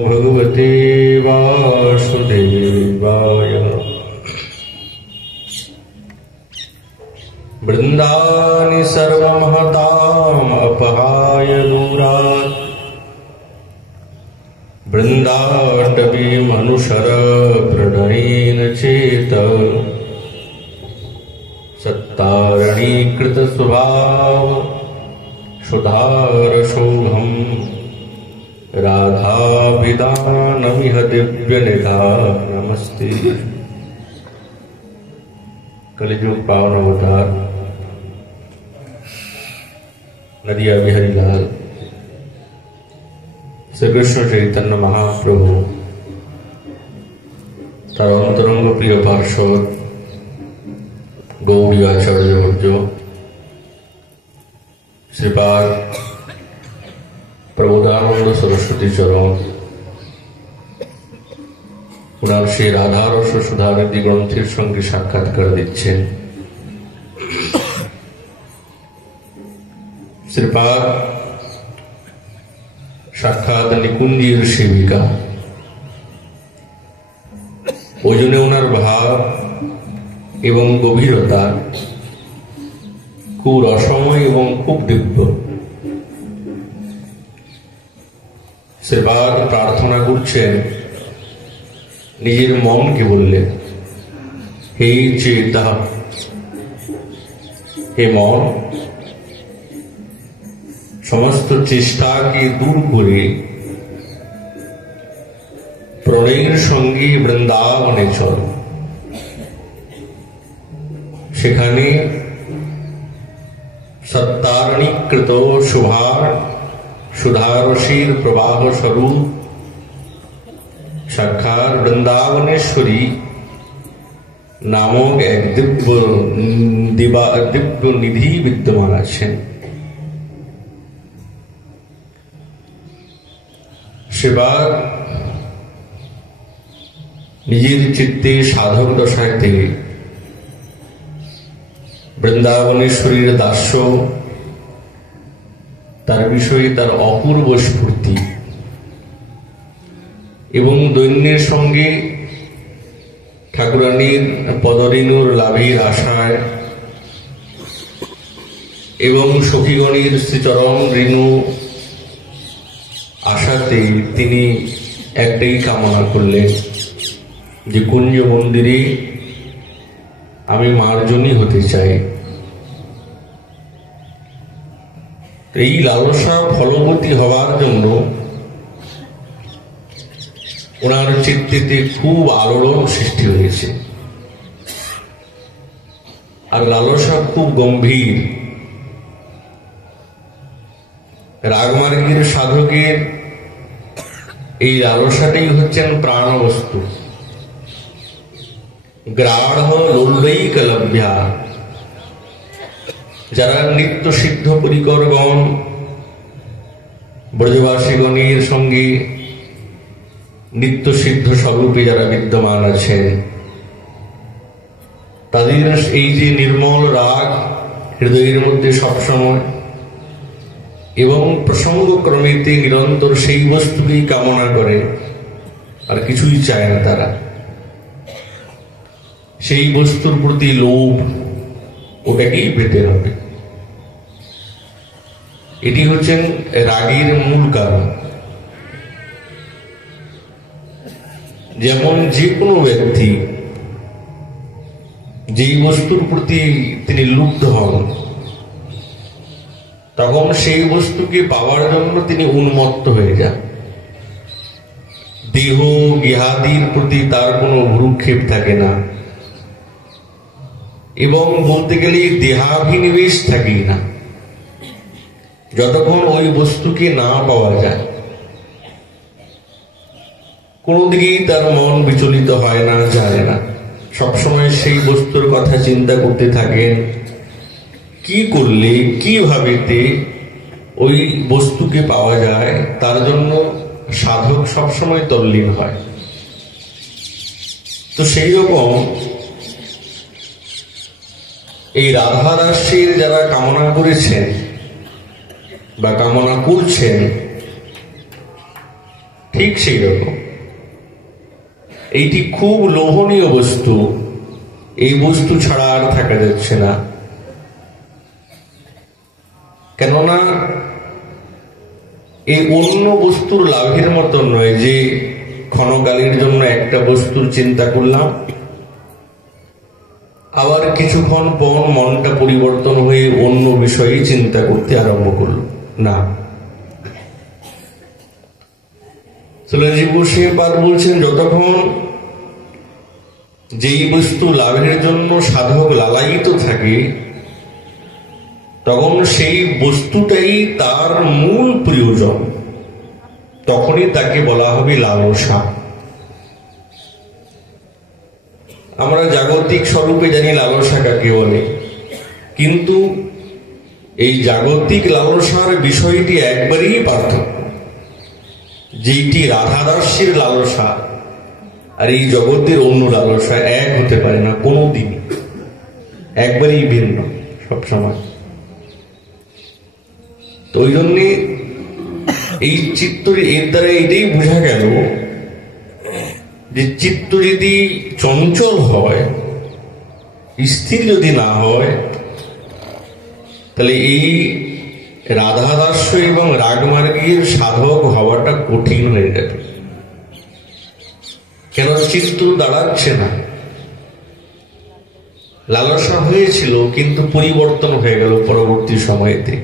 भगवते वासुदेवाय। वृन्दानि सर्वमहताम् अपहाय दूरात् वृन्दाटवीमनुसर प्रणयेन चेत सत्तारणीकृतस्वभाव सुधारशोभम् राधाभिधानमिह दिव्यनिधा नमस्ते। कलियुग पावन अवतार नदिया बिहारी लाल श्री कृष्ण चैतन्य महाप्रभु तार अंतरंग प्रिय पार्षद गौड़ी आचार्य श्रीपाद प्रबोधानंद सरस्वती चरण उनार से राधा रस सुधानिधि ग्रंथेर संगे साक्षात्कार दिच्छेन। श्रीपाद साक्षात निकुंजेर सेविका ओजने उनार भाव एवं गभीरता खूब रसमय एवं खूब दिव्य। श्रीपाद प्रार्थना करছেন নিজের মনকে বললেন, হে চেতা, হে মন, সমস্ত চেষ্টাকে দূর করে প্রণয়ের সঙ্গে বৃন্দাবনে চল। সেখানে সত্তারণীকৃত সুধারসীর প্রবাহ স্বরূপ সাক্ষাৎ বৃন্দাবনেশ্বরী নামক এক দিব্য নিধি বিদ্যমান আছেন। সেবার নিজের চিত্তে সাধক দশায় থেকে বৃন্দাবনেশ্বরীর দাস্য, তার বিষয়ে তার অপূর্ব স্ফূর্তি এবং দৈন্যের সঙ্গে ঠাকুরানীর পদরেণুর লাভের আশায় এবং সখীগণের শ্রীচরণ রেণু আশাতে তিনি একটাই কামনা করলেন যে কুঞ্জ মন্দিরে আমি মার্জনী হতে চাই। এই লালসা ফলবতী হওয়ার জন্য ওনার চিত্তেতে খুব আলোড়ন সৃষ্টি হয়েছে। আর লালসা খুব গম্ভীর। রাগমার্গের সাধকের এই লালসাটাই হচ্ছেন প্রাণবস্তু। গ্রাঢ় লোল্লৈকলভ্যা, যারা নিত্য সিদ্ধ পরিকরগণ ব্রজবাসীগণের সঙ্গে নিত্য সিদ্ধ স্বরূপে যারা বিদ্যমান আছেন, তাদের এই যে নির্মল রাগ হৃদয়ের মধ্যে সবসময় এবং প্রসঙ্গক্রমেতে নিরন্তর সেই বস্তুকেই কামনা করে, আর কিছুই চায় না তারা। সেই বস্তুর প্রতি লোভ, ওটাকেই পেতে হবে। এটি হচ্ছেন রাগের মূল কারণ। যেমন যে কোনো ব্যক্তি যেই বস্তুর প্রতি তিনি লুব্ধ হন, তখন সেই বস্তুকে পাওয়ার জন্য তিনি উন্মত্ত হয়ে যান। দেহ গৃহাদির প্রতি তার কোনো ভ্রুক্ষেপ থাকে না, এবং বলতে গেলে দেহাভিনিবেশ থাকেই না, যতক্ষণ ওই বস্তুকে না পাওয়া যায়। কোনো দিকেই তার মন বিচলিত হয় না, যায় না, সবসময় সেই বস্তুর কথা চিন্তা করতে থাকেন। কি করলে কিভাবে ওই বস্তুকে পাওয়া যায় তার জন্য সাধক সবসময় তল্লীন হয়। তো সেই রকম এই রাধা রাশির যারা কামনা করেছেন বা কামনা করছেন, ঠিক সেই রকম এইটি খুব লোভনীয় বস্তু, এই বস্তু ছাড়া আর থাকা যাচ্ছে না। কেননা এই অন্য বস্তুর লাভের মতো নয় যে ক্ষণকালের জন্য একটা বস্তুর চিন্তা করলাম, আবার কিছুক্ষণ পর মনটা পরিবর্তন হয়ে অন্য বিষয়ে চিন্তা করতে আরম্ভ করল না। বলছেন যতক্ষণ যেই বস্তু লাভের জন্য সাধক লালায়িত থাকে, তখন সেই বস্তুটাই তার মূল প্রয়োজন, তখনই তাকে বলা হবে লালসা। আমরা জাগতিক স্বরূপে জানি লালসা কাকে বলে, কিন্তু এই জাগতিক লালসার বিষয়টি একবারেই পার্থক্য। যেটি রাধাদাস্যের লালসা আর এই জগতের অন্য লালসা এক হতে পারে না, কোনোদিন একবারেই ভিন্ন সবসময়। তো ওই জন্যে এই চিত্ত, এর দ্বারা এটাই বোঝা গেল যে চিত্ত যদি চঞ্চল হয়, স্থির যদি না হয়, তাহলে এই রাধাদাস্য এবং রাগমার্গের সাধক হওয়াটা কঠিন হয়ে যাবে। কেন? চিত্ত দাঁড়াচ্ছে না। লালসা হয়েছিল কিন্তু পরিবর্তন হয়ে গেল পরবর্তী সময়েতে,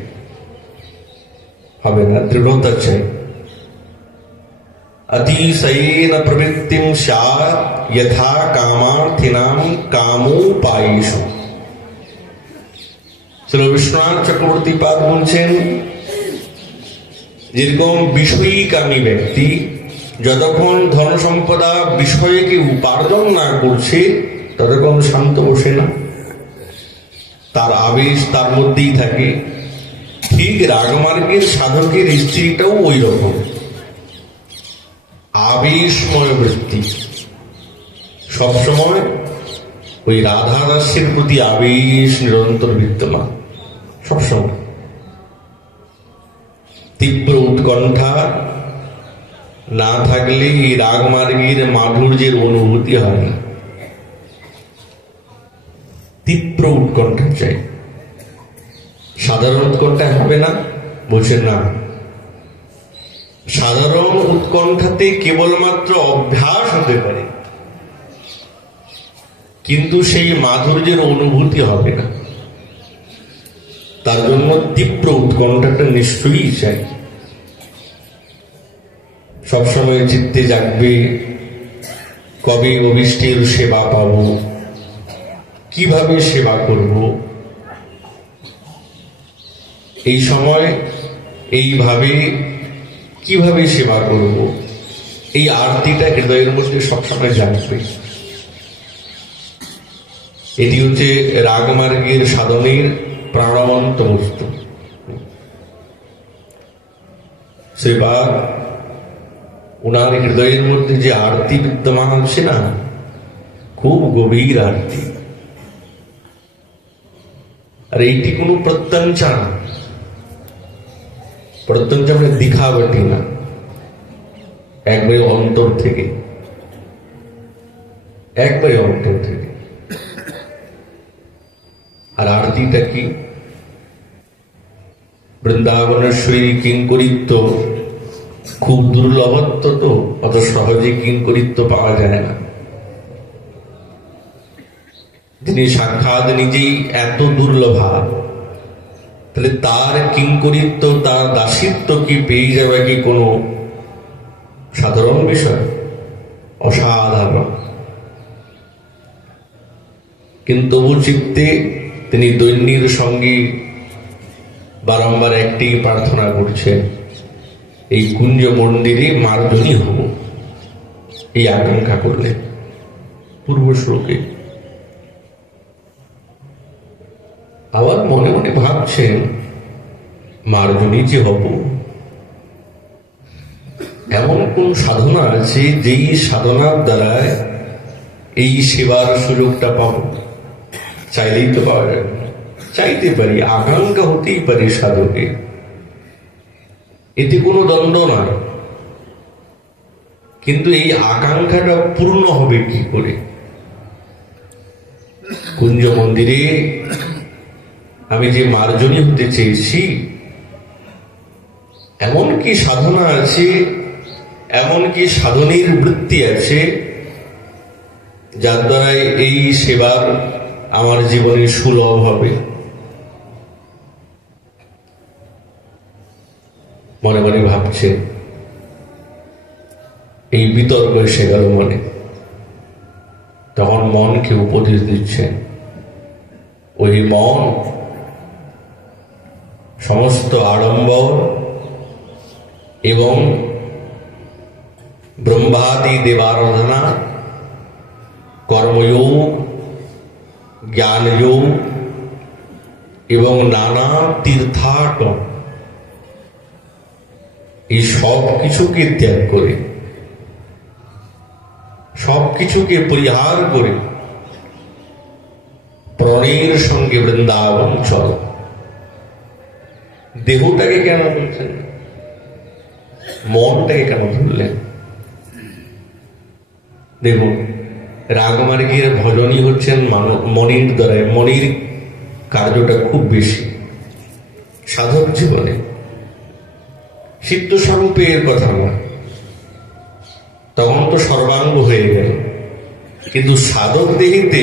হবে না। দৃঢ়তা চাই। अतिशयेन प्रवृत्तिं स्यात् यथा कामार्थिनां कामोपायेषु। শ্রী বিশ্বনাথ চক্রবর্তী পাদ বলছেন, যেরকম বিষয়ীকামী ব্যক্তি যতক্ষণ ধন সম্পদা বিষয়কে উপার্জন না করছে ততক্ষণ শান্ত বসে না, তার আবেশ তার মধ্যেই থাকে। ঠিক রাগমার্গের সাধকের স্ত্রীটাও ওই রকম আবেশময় বৃত্তি, সবসময় ওই রাধা দাসের প্রতি আবেশ নিরন্তর বিদ্যমান, সবসময় তীব্র উৎকণ্ঠা না থাকলে এই রাগমার্গের মাধুর্যের অনুভূতি হয় না। তীব্র উৎকণ্ঠা চাই। সাধারণ উৎকণ্ঠা হবে না, বলছেন না। সাধারণ উৎকণ্ঠাতে কেবলমাত্র অভ্যাস হতে পারে, কিন্তু সেই মাধুর্যের অনুভূতি হবে না। তার জন্য তীব্র উৎকণ্ঠাটা নিশ্চয়ই চাই। সবসময় চিত্তে জাগবে, কবে অভিষ্টের সেবা পাব, কিভাবে সেবা করব, এই সময় এইভাবে কিভাবে সেবা করব, এই আরতিটা হৃদয়ের মধ্যে সবসময় জাগবে। এটি হচ্ছে রাগমার্গের সাধনের প্রাণবন্ত বস্তু। সেবার উনার হৃদয়ের মধ্যে যে আরতি বিদ্যমান আছে না, খুব গভীর আরতি। আর এইটি কোন প্রত্যঞ্চা না, প্রত্যঞ্চা মানে দিখাবটি না, একবারে অন্তর থেকে, একবারে অন্তর থেকে। আর আরতিটা কি? বৃন্দাবনেশ্বরী কিঙ্করিত্ব খুব দুর্লভত্ব, তো অত সহজে কিঙ্করিত্ব পাওয়া যায় না। যিনি সাক্ষাৎ নিজেই এত দুর্লভা, তাহলে তার কিঙ্করিত্ব, তার দাসিত্ব কি পেয়ে যাবে কি কোনো সাধারণ বিষয়? অসাধারণ। কিন্তু তবু চিত্তে তিনি দৈন্যের সঙ্গে বারংবার একটি প্রার্থনা করছেন, এই কুঞ্জ মন্দিরে মার্জনী হব, এই আকাঙ্ক্ষা করলেন পূর্ব শ্লোকে। আবার মনে মনে ভাবছেন, মার্জনী যে হব, এমন কোন সাধনা আছে যেই সাধনার দ্বারা এই সেবার সুযোগটা পাব? চাইলেই তো পাওয়া যাবে না। চাইতে পারি, আকাঙ্ক্ষা হতেই পারে সাধকে, এতে কোনো দ্বন্দ্ব নয়। কিন্তু এই আকাঙ্ক্ষাটা পূর্ণ হবে কি করে? কুঞ্জ মন্দিরে আমি যে মার্জনী হতে চেয়েছি, এমন কি সাধনা আছে, এমন কি সাধনের বৃত্তি আছে, যার দ্বারা এই সেবার আমার জীবনে সুলভ হবে। মনে মনে ভাবছে, এই বিতর্ক এসে গেল মনে। তখন মনকে উপদেশ দিচ্ছেন, ওই মন সমস্ত আড়ম্বর এবং ব্রহ্মাদি দেবারাধনা, কর্মযোগ, জ্ঞানযোগ এবং নানা তীর্থাটন, এই সব কিছুকে ত্যাগ করে, সবকিছুকে পরিহার করে প্রণয়ের সঙ্গে বৃন্দাবন চল। দেহটাকে কেন বলছেন, মনটাকে কেন ধরলেন? দেখুন, রাগমার্গের ভজনই হচ্ছেন মনির দ্বারা। মনির কার্যটা খুব বেশি সাধক জীবনে, সিদ্ধ স্বরূপে এর কথা নয়, তখন তো সর্বাঙ্গ হয়ে গেল। কিন্তু সাধক দেহিতে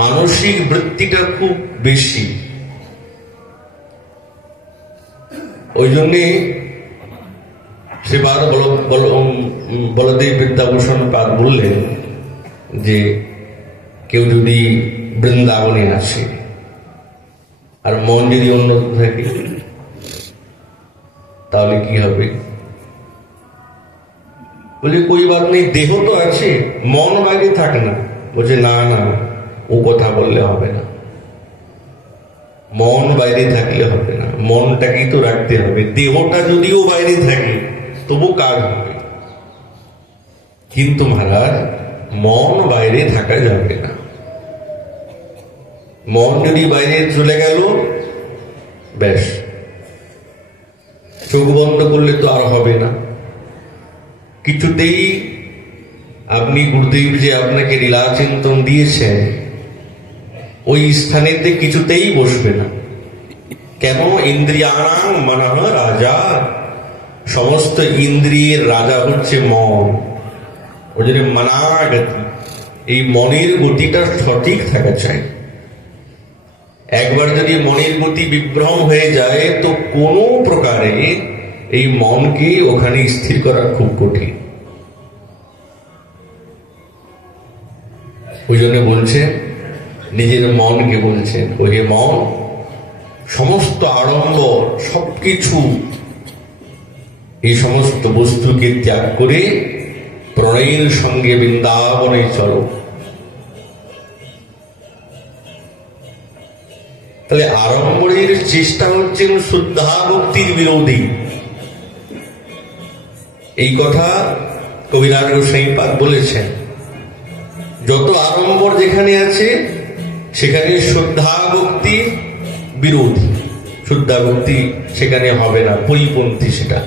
মানসিক বৃত্তিটা খুব বেশি। ওই জন্যে সেবার বলদেব বিদ্যাভূষণ পাদ বললেন যে কেউ যদি বৃন্দাবনে আসে আর মন যদি অন্যত্র থাকে তাহলে কি হবে? বলছে কই বাত নেই, দেহ তো আছে, মন বাইরে থাক না। বলছে না না, ও কথা বললে হবে না, মন বাইরে থাকলে হবে না, মনটাকেই তো রাখতে হবে। দেহটা যদিও বাইরে থাকে তবু কাজ হবে, কিন্তু মহারাজ মন বাইরে থাকা যাবে না। মন যদি বাইরে চলে গেল, ব্যাস, চোখ বন্ধ করলে তো আর হবে না। কিছুতেই আপনি গুরুদেব যে আপনাকে লীলা চিন্তন দিয়েছেন, ওই স্থানেতে কিছুতেই বসবে না। কেন? ইন্দ্রিয়ানাং মনঃ রাজা, সমস্ত ইন্দ্রিয়ের রাজা হচ্ছে মন। ওই জন্য মনাগতি, এই মনের গতিটা সঠিক থাকা চাই। একবার যদি মনের গতি বিভ্রম হয়ে যায় তো কোনো প্রকারে এই মনকে ওখানে স্থির করা খুব কঠিন। ওই জন্য বলছে, নিজের মনকে বলছেন, ওই মন সমস্ত আড়ম্বর সবকিছু, এই সমস্ত বস্তুকে ত্যাগ করে প্রণয়ের সঙ্গে বৃন্দাবনে চলো। তাহলে আড়ম্বরের চেষ্টা হচ্ছে শুদ্ধা ভক্তির বিরোধী। এই কথা কবিরাজ গোসাইপাদ বলেছেন, যত আড়ম্বর যেখানে আছে সেখানে শুদ্ধা ভক্তি বিরোধী। শুদ্ধা ভক্তি সেখানে হবে না, পরিপন্থী সেটা।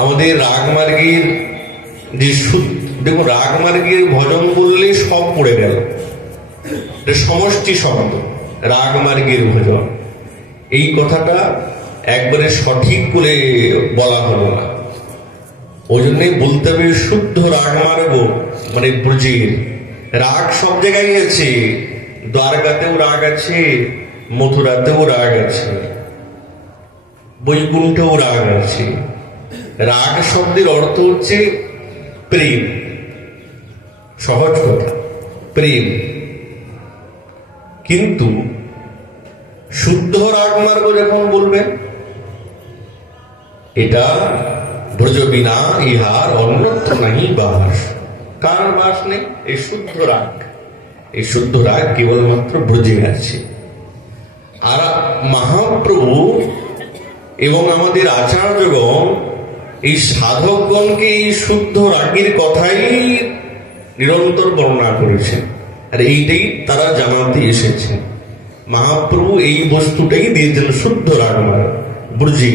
আমাদের রাগমার্গের যে দেখো, রাগমার্গের ভজন বললে সব পড়ে গেল, সমষ্টি শব্দ রাগমার্গের ভজন। এই কথাটা একবারে সঠিক করে বলা হলো না, ওই জন্যই বলতে হবে শুদ্ধ রাগমার্গ, মানে ব্রজের রাগ। সব জায়গায় আছে, দ্বারকাতেও রাগ আছে, মথুরাতেও রাগ আছে, বৈকুণ্ঠেও রাগ আছে। রাগ শব্দের অর্থ হচ্ছে প্রেম, সহজ কথা, প্রেম। কিন্তু শুদ্ধ রাগমার্গ যখন বলবেন, এটা ব্রজ বিনা ইহার অন্যত্র নাহি বাস। কার বাস নেই? এই শুদ্ধ রাগ। এই শুদ্ধ রাগ কেবলমাত্র ব্রজে আছে। আর মহাপ্রভু এবং আমাদের আচার্যগণ এই সাধকগণকে এই শুদ্ধ রাগের কথাই নিরন্তর বর্ণনা করেছেন, আর এইটাই তারা জানাতে এসেছেন। মহাপ্রভু এই বস্তুটাই দিয়েছেন, শুদ্ধ রাগমার্গ ব্রজে।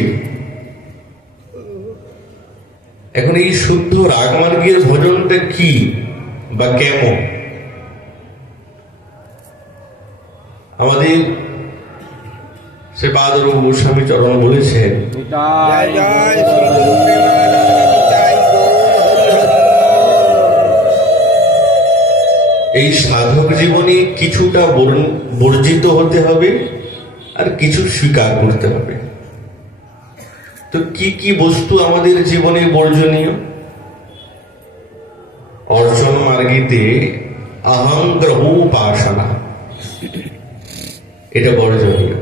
এখন এই শুদ্ধ রাগমার্গের ভজনটা কি বা কেমন? আমাদের সে বাদরূপ গোস্বামী চরণ বলেছেন, এই সাধক জীবনে কিছুটা বর্জিত হতে হবে আর কিছু স্বীকার করতে হবে। তো কি কি বস্তু আমাদের জীবনে বর্জনীয়? অর্চন মার্গীতে অহংগ্রহ উপাসনা, এটা বর্জনীয়।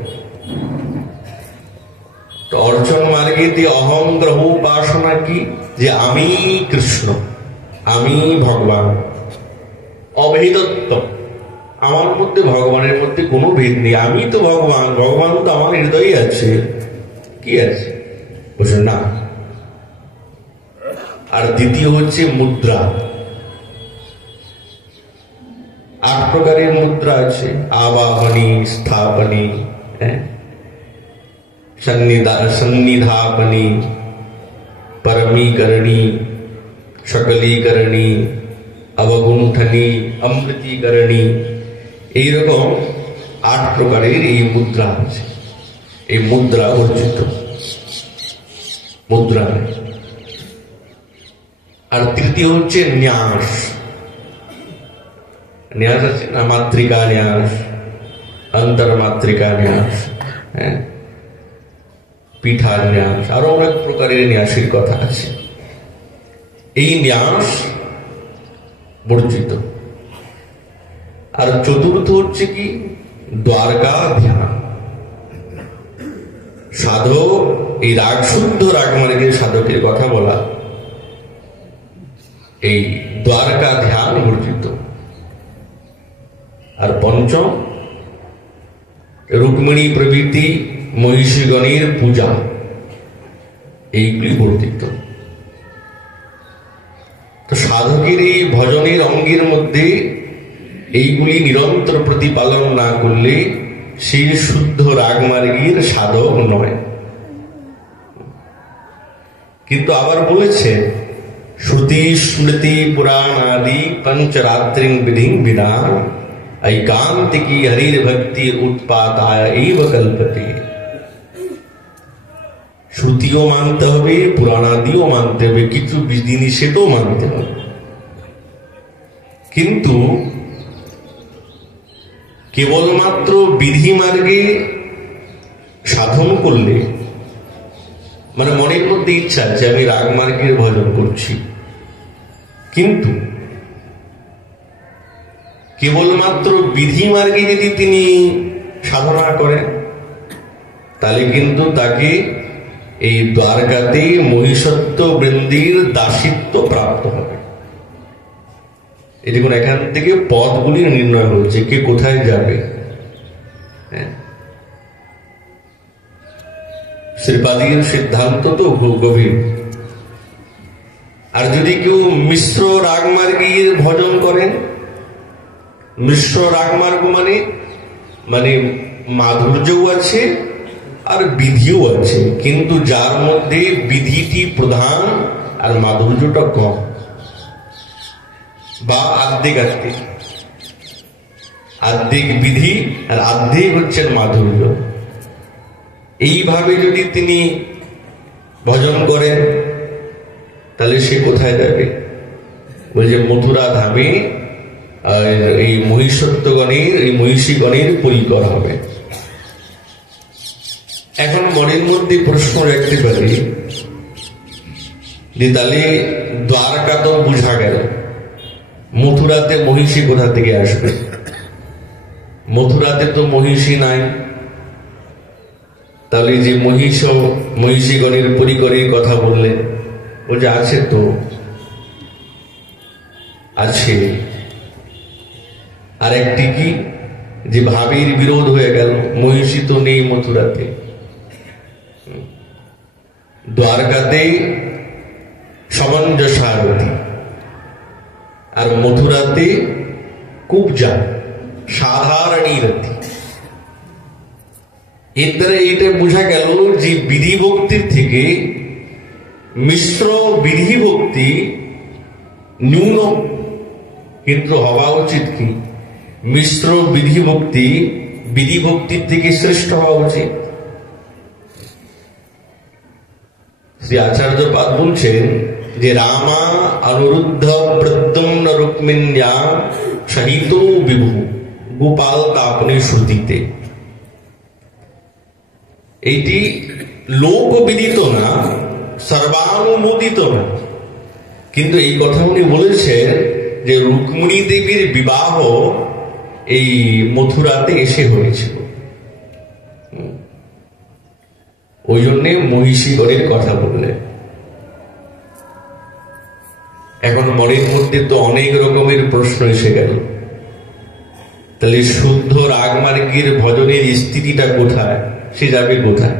তো অর্চন মার্গীতে অহংগ্রহ উপাসনা কি? যে আমি কৃষ্ণ, আমি ভগবান, অভেদত্ব, আমার মধ্যে ভগবানের মধ্যে কোনো ভেদ নেই, আমি তো ভগবান, ভগবান তো আমার হৃদয়ে আছে, কি আছে? বুঝলেন না? আর দ্বিতীয় হচ্ছে মুদ্রা। 8 প্রকারের মুদ্রা আছে, আবাহনী, স্থাপনী, সন্নিধাপনী, পরমীকরণী, সকলীকরণী, অবগুণ্ঠনী, অমৃতীকরণী, এইরকম 8 প্রকারের এই মুদ্রা আছে। এই মুদ্রা অর্জিত, মুদ্রা। আর তৃতীয় হচ্ছে ন্যাস। ন্যাস আছে না, মাতৃকা ন্যাস, অন্তর্মাতৃকা ন্যাস, পিঠার ন্যাস, আরো অনেক প্রকারের ন্যাসের কথা আছে। এই ন্যাস বর্জিত। আর চতুর্থ হচ্ছে কি? দ্বারকা ধ্যান। সাধক, এই রাগ শুদ্ধ রাগমার্গের সাধকের কথা বলা, এই দ্বারকা ধ্যান বর্জিত। আর পঞ্চম, রুক্মিণী প্রভৃতি মহিষীগণের পূজা, এইগুলি বর্জিত। তো সাধকের এই ভজনের অঙ্গের মধ্যে এইগুলি নিরন্তর প্রতিপালন না করলে সেই শুদ্ধ রাগমার্গীর সাধক নয়। কিন্তু আবার বলেছেন, শ্রুতি স্মৃতি পুরাণ আদি পঞ্চরাত্রিং বিধিং বিনা ऐकांतिकी हरिर भक्ति उत्पाताय एव कल्पते। শ্রুতিও মানতে হবে, পুরাণাদিও মানতে হবে, কিছু বিধি নিষেধও মানতে হবে। কিন্তু কেবলমাত্র বিধি মার্গে সাধন করলে, মানে মনের মধ্যে ইচ্ছা আছে আমি রাগ মার্গের ভজন করছি, কিন্তু কেবলমাত্র বিধি মার্গে যদি তিনি সাধনা করেন, তাহলে কিন্তু তাকে এই দ্বারকাতে মহিষত্ব বৃন্দির দাসিত্ব প্রাপ্ত হবে। এই দেখুন, এখান থেকে পথগুলি নির্ণয় হচ্ছে কে কোথায় যাবে। শ্রীপাদির সিদ্ধান্ত তো গভীর। আর যদি কেউ মিশ্র রাগমার্গের ভজন করেন, মিশ্র রাগমার্গ মানে মাধুর্যও আছে আর বিধিও আছে, কিন্তু যার মধ্যে বিধিটি প্রধান আর মাধুর্যটা কম, বা আর্ধেক আর্ধেক বিধি আর আর্ধেক হচ্ছে মাধুর্য। এইভাবে যদি তিনি ভজন করেন, তাহলে সে কোথায় যাবে? বলছে মথুরা ধামে এই মহিষত্বগণের, এই মহিষীগণের পরিকর হবে। এখন মনের মধ্যে প্রশ্ন রাখতে পারি যে তাহলে দ্বারকা তো বুঝা গেল, মথুরাতে মহিষী কোথা থেকে আসবে? মথুরাতে তো মহিষী নাই, তাহলে যে মহিষীগণের পরিকরের কথা বললেন, ও যে আছে তো আছে। আর একটি কি, যে ভাবের বিরোধ হয়ে গেল, মহিষী তো নেই মথুরাতে, দ্বারকাতে সমঞ্জসারতি, আর মথুরাতে কুবজা সাধারণী রতি। এর দ্বারা এটা বোঝা গেল যে বিধি ভক্তির থেকে মিশ্র বিধি ভক্তি ন্যূন, কিন্তু হওয়া উচিত কি মিশ্র বিধি ভক্তি বিধি ভক্তির থেকে শ্রেষ্ঠ হওয়া উচিত। শ্রী আচার্যপাদ বলছেন যে রামা অনুরুদ্ধ প্রদ্যুম্ন রুক্মিণ্যা সহিত বিভু গোপাল তাপনে শ্রুতিতে। এইটি লোকবিদিত না, সর্বানুমোদিত না, কিন্তু এই কথা উনি বলেছেন যে রুক্মিণী দেবীর বিবাহ এই মথুরাতে এসে হয়েছিল, ওই জন্যে মহিষীগণের কথা বললেন। এখন মনের মধ্যে তো অনেক রকমের প্রশ্ন এসে গেল, তাহলে শুদ্ধ রাগমার্গীর ভজনের স্ত্রীটা কোথায়, সে যাবে কোথায়?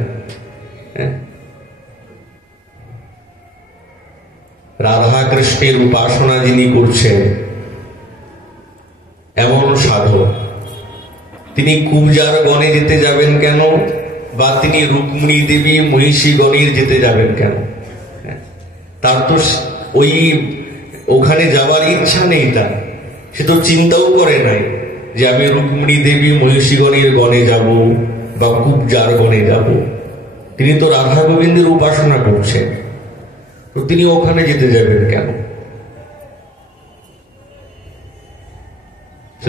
রাধা কৃষ্ণের উপাসনা যিনি করছেন এমন সাধক, তিনি কুবজার গণে যেতে যাবেন কেন, বা তিনি রুক্মিণী দেবী মহিষী গণের যেতে যাবেন কেন? তার তো ওই ওখানে যাওয়ার ইচ্ছা নেই, তার সে তো চিন্তাও করে নাই যে আমি রুক্মিণী দেবী মহিষী গণের গণে যাব বা কুবজার গণে যাব। তিনি তো রাধা গোবিন্দের উপাসনা করছেন, তো তিনি ওখানে যেতে যাবেন কেন?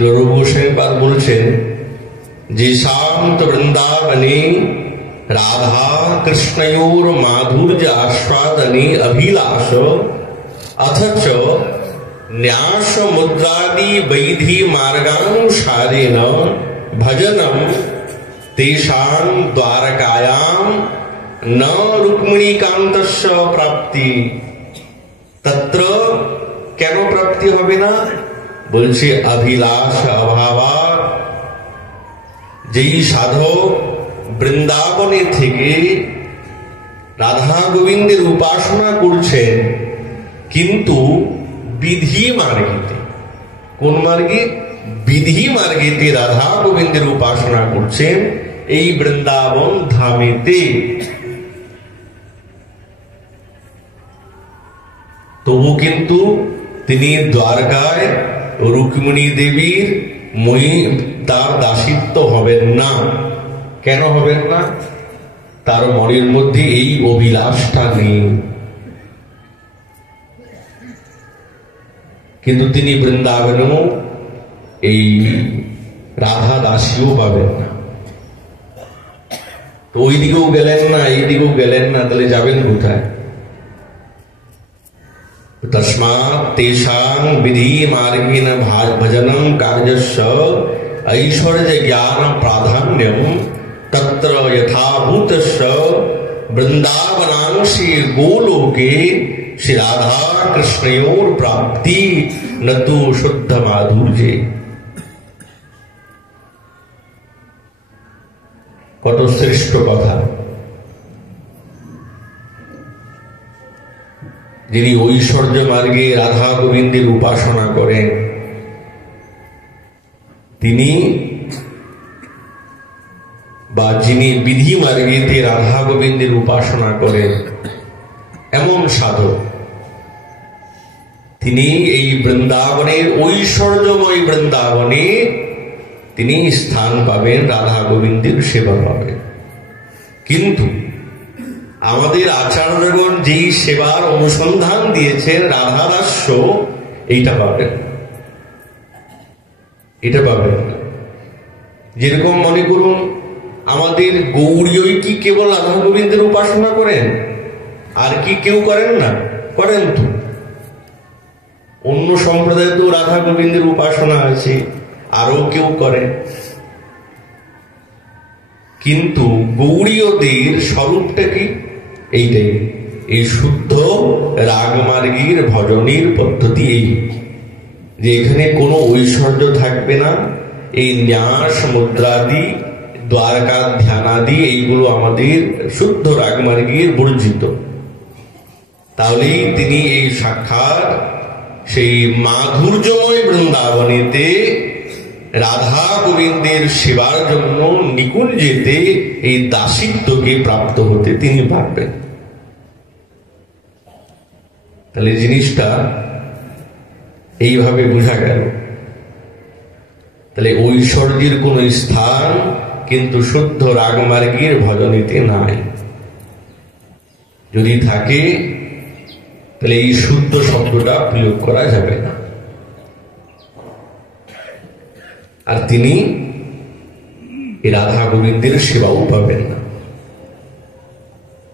রঘুসেনপাদ বলছেন যে শান্ত বৃন্দাবনে রাধা কৃষ্ণয়োর মাধুর্য আস্বাদনে অভিলাষ অথচ ন্যাস মুদ্রাদি বৈধি মার্গানুসারেণ ভজনম তেষাং দ্বারকায়াম ন রুক্মিণীকান্তস্য প্রাপ্তি। তত্র কেন প্রাপ্তি হবে না? বলছে অভিলাষ অভাবা। যেই সাধক বৃন্দাবনে থেকে রাধা গোবিন্দের উপাসনা করছেন, কিন্তু বিধি মার্গেতে, কোন মার্গে? বিধি মার্গেতে রাধা গোবিন্দের উপাসনা করছেন এই বৃন্দাবন ধামেতে, তবু কিন্তু তিনি দ্বারকায় রুক্মিণী দেবীর তার দাসিত্ব হবেন না। কেন হবেন না? তার মনের মধ্যে এই অভিলাষটা নেই। কিন্তু তিনি বৃন্দাবনেও এই রাধা দাসীও পাবেন না, তো ওই দিকেও গেলেন না, এই দিকেও গেলেন না, তাহলে যাবেন কোথায়? তস্মাৎ তেষাং বিধি মার্গেণ ভজনম কার্যস্য ঐশ্বর্য জ্ঞান প্রাধান্যম তত্র যথাভূতস্য বৃন্দাবনাংশে গোলোকে শ্রী রাধা কৃষ্ণয়োর প্রাপ্তি ন তু শুদ্ধ মাধুর্যে। কত শ্রেষ্ঠ কথা! যিনি ঐশ্বর্য মার্গে রাধা গোবিন্দের উপাসনা করেন, তিনি বা যিনি বিধি মার্গেতে রাধা গোবিন্দের উপাসনা করেন এমন সাধক, তিনি এই বৃন্দাবনের ঐশ্বর্যময় বৃন্দাবনে তিনি স্থান পাবেন, রাধা গোবিন্দের সেবা পাবেন। কিন্তু আমাদের আচার্যগণ যেই সেবার অনুসন্ধান দিয়েছেন রাধাদাস্য, এইটা পাবেন, এটা পাবেন না। যেরকম মনে করুন আমাদের গৌড়ীয় কি কেবল রাধা গোবিন্দের উপাসনা করেন, আর কি কেউ করেন না? করেন তো। অন্য সম্প্রদায় তো রাধা গোবিন্দের উপাসনা আছে, আরো কেউ করে, কিন্তু গৌড়ীয়দের স্বরূপটা কি? এইটাই, এই শুদ্ধ রাগমার্গীর ভজনের পদ্ধতি এই, যে এখানে কোনো ঐশ্বর্য থাকবে না, এই ন্যাস মুদ্রাদি দ্বারকা ধ্যানাদি এইগুলো আমাদের শুদ্ধ রাগমার্গীর বর্জিত। তাহলেই তিনি এই সাক্ষাৎ সেই মাধুর্যময় বৃন্দাবনেতে রাধা গোবিন্দের সেবার জন্য নিকুঞ্জেতে এই দাসিত্বকে প্রাপ্ত হতে তিনি পারবেন। তাহলে জিনিসটা এইভাবে বোঝা গেল। তাহলে ঐশ্বর্যের কোন স্থান কিন্তু শুদ্ধ রাগমার্গীর ভজনীতে নাই। যদি থাকে তাহলে এই শুদ্ধ শব্দটা প্রয়োগ করা যাবে না। আর তিনি রাধা গোবিন্দের সেবাও পাবেন না।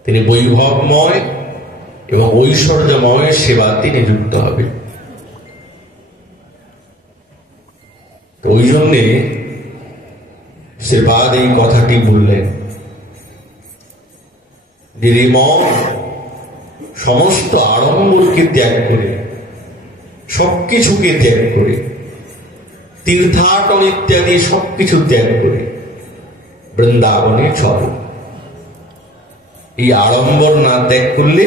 তিনি বৈভবময় এবং ঐশ্বর্যময় সেবাতে নিযুক্ত হবে। তো ওই জন্যে শ্রীপাদ এই কথাটি বললেন যে রে মন, সমস্ত আড়ম্বরকে ত্যাগ করে, সবকিছুকে ত্যাগ করে, তীর্থাটন ইত্যাদি সবকিছু ত্যাগ করে বৃন্দাবনে চলো। এই আড়ম্বর না ত্যাগ করলে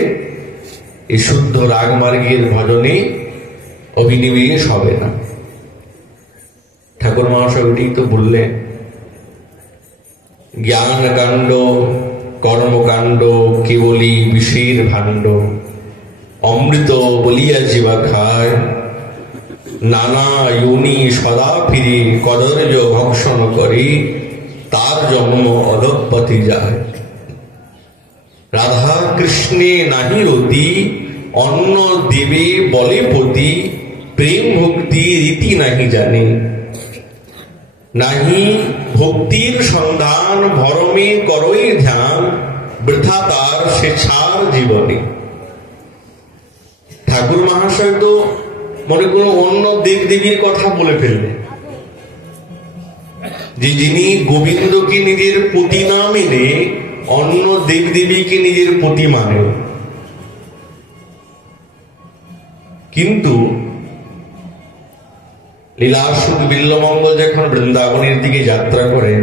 এই শুদ্ধ রাগমার্গের ভজনে অভিনিবেশ হবে না। ঠাকুর মহাশয় ওটি তো বললেন, জ্ঞান কাণ্ড কর্মকাণ্ড কেবলই বিষের ভাণ্ড, অমৃত বলিয়া জীবা খায়, নানা যোনি সদা ফিরে কদর্য ভক্ষণ করে, তার জন্ম অধঃপথে যায়। রাধা কৃষ্ণে নাহি রতি, অন্য দেবে বলে পতি, প্রেম ভক্তি রীতি নাহি জানে, নাহি ভক্তির সন্ধান ভরমে করই ধ্যান, বৃথা তার স্বেচ্ছার জীবনে। ঠাকুর মহাশয় তো মনে কোনো অন্য দেব দেবীর কথা বলে ফেললেন, যে যিনি গোবিন্দকে নিজের পতি না মেনে অন্য দেব দেবীকে নিজের পতি মানে। কিন্তু লীলাসুদ বিল্লমঙ্গল যখন বৃন্দাবনের দিকে যাত্রা করেন,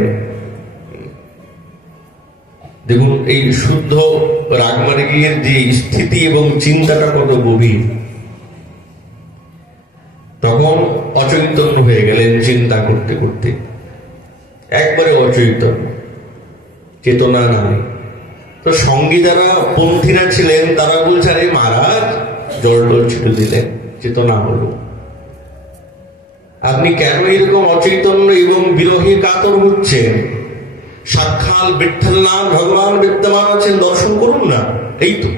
দেখুন এই শুদ্ধ রাগমার্গীর যে স্থিতি এবং চিন্তাটা কত গভীর। তখন অচৈতন্য হয়ে গেলেন চিন্তা করতে করতে, একবারে অচৈতন্য, চেতনা নাই। তো সঙ্গী যারা পন্থীরা ছিলেন তারা বলছে, আরে মহারাজ জল টল ছিটে দিলেন, চেতনা হলো, আপনি কেন এরকম অচৈতন্য এবং বিরহে কাতর হচ্ছেন? সাক্ষাৎ বিঠ্ঠলনাথ ভগবান বিদ্যমান আছেন, দর্শন করুন না। এই তো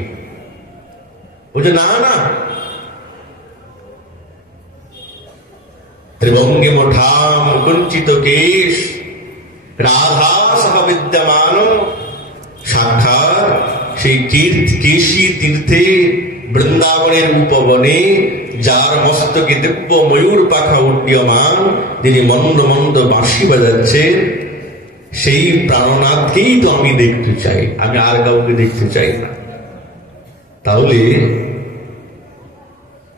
বলছে, না না, ত্রিভঙ্গে মঠাম কুঞ্চিত কেশ, রাধা সহ বিদ্যমান। সাক্ষাৎ সেই কেশী তীর্থে বৃন্দাবনের উপবনে, যার মস্তকে দিব্য ময়ূর পাখা উড্ডীয়মান, যিনি মন্দ মন্দ বাঁশি বাজাচ্ছে, সেই প্রাণনাথকেই তো আমি দেখতে চাই, আমি আর কাউকে দেখতে চাই না। তাহলে